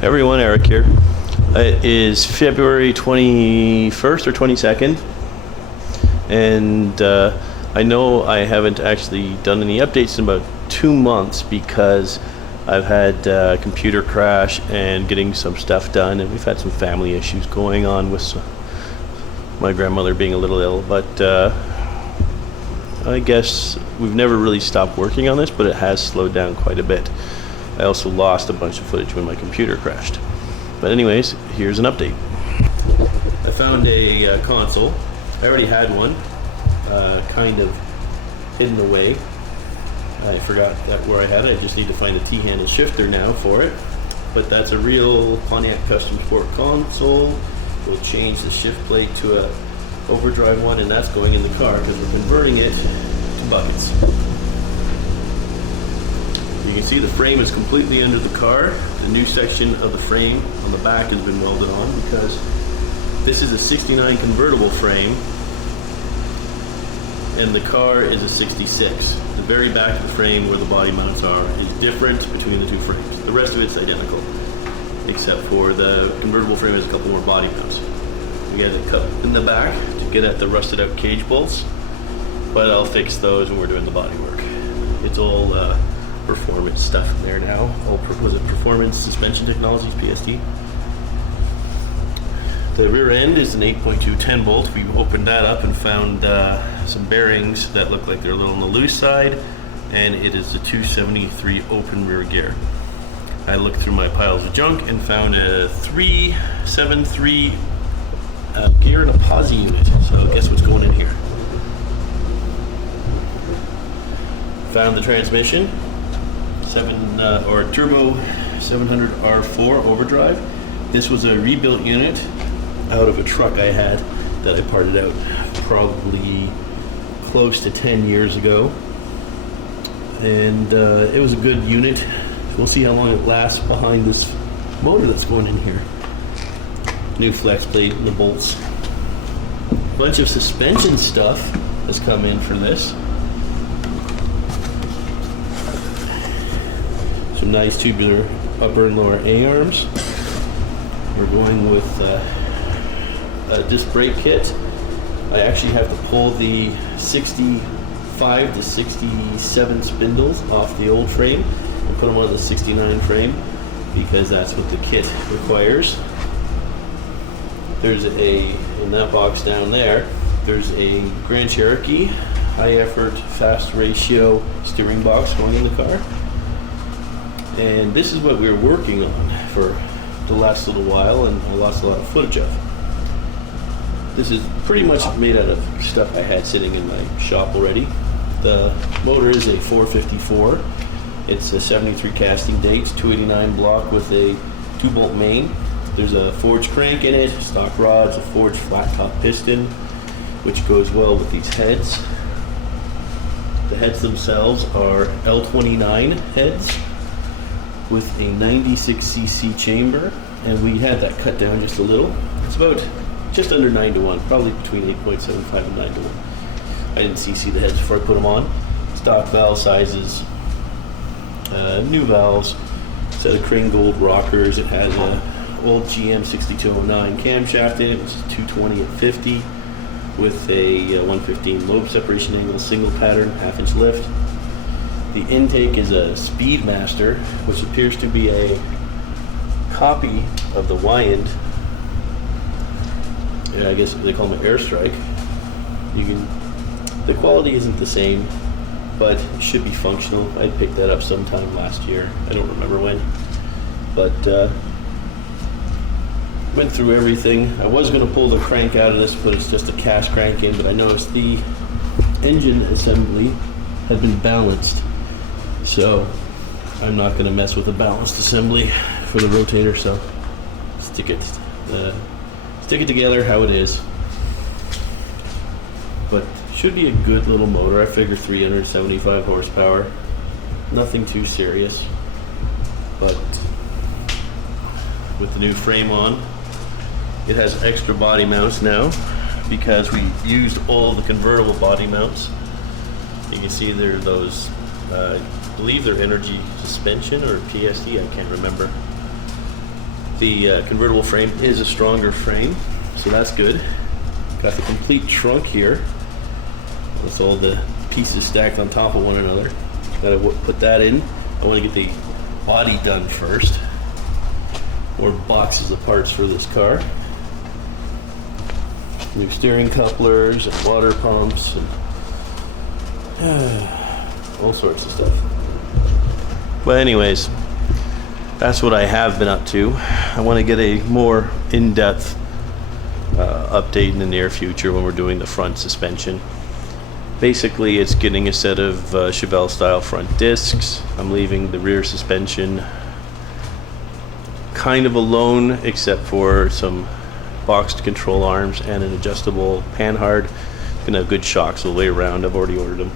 Everyone, Eric here. It is February 21st or 22nd, and I know I haven't actually done any updates in about 2 months because I've had a computer crash and getting some stuff done, and we've had some family issues going on with my grandmother being a little ill, but I guess we've never really stopped working on this, but it has slowed down quite a bit. I also lost a bunch of footage when my computer crashed. But anyways, here's an update. I found a console. I already had one, kind of hidden away. I forgot where I had it. I just need to find a T-handle shifter now for it. But that's a real Pontiac Custom Sport console. We'll change the shift plate to a overdrive one, and that's going in the car because we're converting it to buckets. You can see the frame is completely under the car. The new section of the frame on the back has been welded on because this is a 69 convertible frame and the car is a 66. The very back of the frame where the body mounts are is different between the two frames. The rest of it's identical, except for the convertible frame has a couple more body mounts. We got a cup in the back to get at the rusted out cage bolts, but I'll fix those when we're doing the body work. It's all performance stuff in there now. Was it Performance Suspension Technologies, PSD? The rear end is an 8.2 10 bolt. We opened that up and found some bearings that look like they're a little on the loose side, and it is a 273 open rear gear. I looked through my piles of junk and found a 373 gear and a posi unit. So guess what's going in here? Found the transmission. Turbo 700 R4 overdrive. This was a rebuilt unit out of a truck I had that I parted out probably close to 10 years ago, and it was a good unit. We'll see how long it lasts behind this motor that's going in here. New flex plate and the bolts. Bunch of suspension stuff has come in for this. Some nice tubular upper and lower A-arms. We're going with a disc brake kit. I actually have to pull the 65 to 67 spindles off the old frame and put them on the 69 frame because that's what the kit requires. There's in that box down there, there's a Grand Cherokee high effort fast ratio steering box going in the car. And this is what we were working on for the last little while, and I lost a lot of footage of. This is pretty much made out of stuff I had sitting in my shop already. The motor is a 454. It's a 73 casting date, 289 block with a 2-bolt main. There's a forged crank in it, stock rods, a forged flat top piston, which goes well with these heads. The heads themselves are L29 heads with a 96cc chamber, and we had that cut down just a little. It's about just under 9 to 1, probably between 8.75 and 9 to 1. I didn't CC the heads before I put them on. Stock valve sizes, new valves, set of Crane Gold rockers. It has a old GM 6209 camshaft in it, which is 220 at 50 with a 115 lobe separation angle, single pattern, 1/2-inch lift. The intake is a Speedmaster, which appears to be a copy of the Weiand. I guess they call them an airstrike. The quality isn't the same, but it should be functional. I picked that up sometime last year. I don't remember when, but went through everything. I was going to pull the crank out of this, but it's just a cast crank in. But I noticed the engine assembly had been balanced. So I'm not going to mess with the balanced assembly for the rotator, so stick it together how it is. But should be a good little motor. I figure 375 horsepower. Nothing too serious. But with the new frame on, it has extra body mounts now because we used all the convertible body mounts. You can see there are those, I believe they're energy suspension or PSD, I can't remember. The convertible frame is a stronger frame, so that's good. Got the complete trunk here with all the pieces stacked on top of one another. Gotta put that in. I want to get the body done first. More boxes of parts for this car. New steering couplers and water pumps and all sorts of stuff. But anyways, that's what I have been up to. I want to get a more in-depth update in the near future when we're doing the front suspension. Basically, it's getting a set of Chevelle style front discs. I'm leaving the rear suspension kind of alone, except for some boxed control arms and an adjustable panhard. Gonna have good shocks all the way around. I've already ordered them.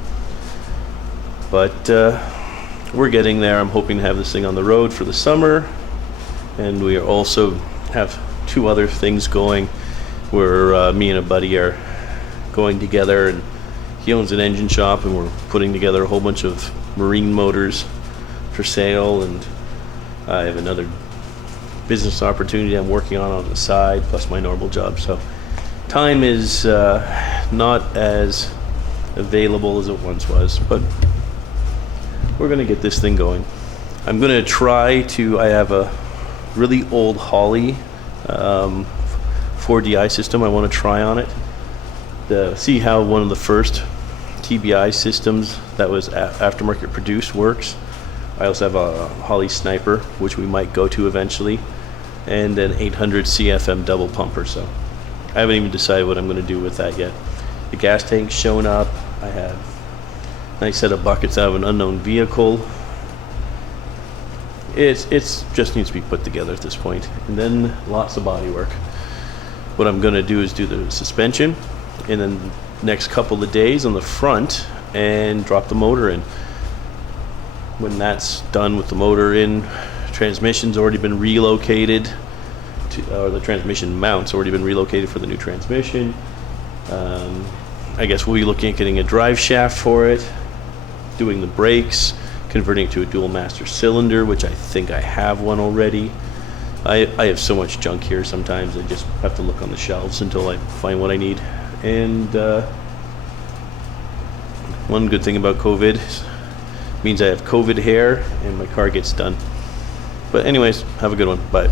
But we're getting there. I'm hoping to have this thing on the road for the summer. And we also have two other things going where me and a buddy are going together, and he owns an engine shop, and we're putting together a whole bunch of marine motors for sale, and I have another business opportunity I'm working on the side, plus my normal job. So time is not as available as it once was, but we're gonna get this thing going. I'm gonna try to, I have a really old Holley 4DI system I want to try on it. See how one of the first TBI systems that was aftermarket produced works. I also have a Holley Sniper, which we might go to eventually, and an 800 CFM double pumper. So I haven't even decided what I'm going to do with that yet. The gas tank's shown up. I have a nice set of buckets out of an unknown vehicle. It's just needs to be put together at this point, and then lots of body work. What I'm going to do is do the suspension, and then next couple of days on the front, and drop the motor in. When that's done with the motor in, transmission's already been relocated or the transmission mount's already been relocated for the new transmission. I guess we'll be looking at getting a drive shaft for it, doing the brakes, converting it to a dual master cylinder, which I think I have one already. I have so much junk here sometimes I just have to look on the shelves until I find what I need. And one good thing about COVID means I have COVID hair and my car gets done. But anyways, have a good one. Bye.